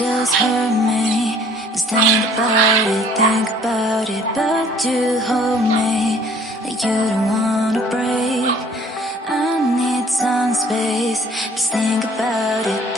just hurt me. Just think about it, but you hold me like you don't wanna break. I need some space, just think about it.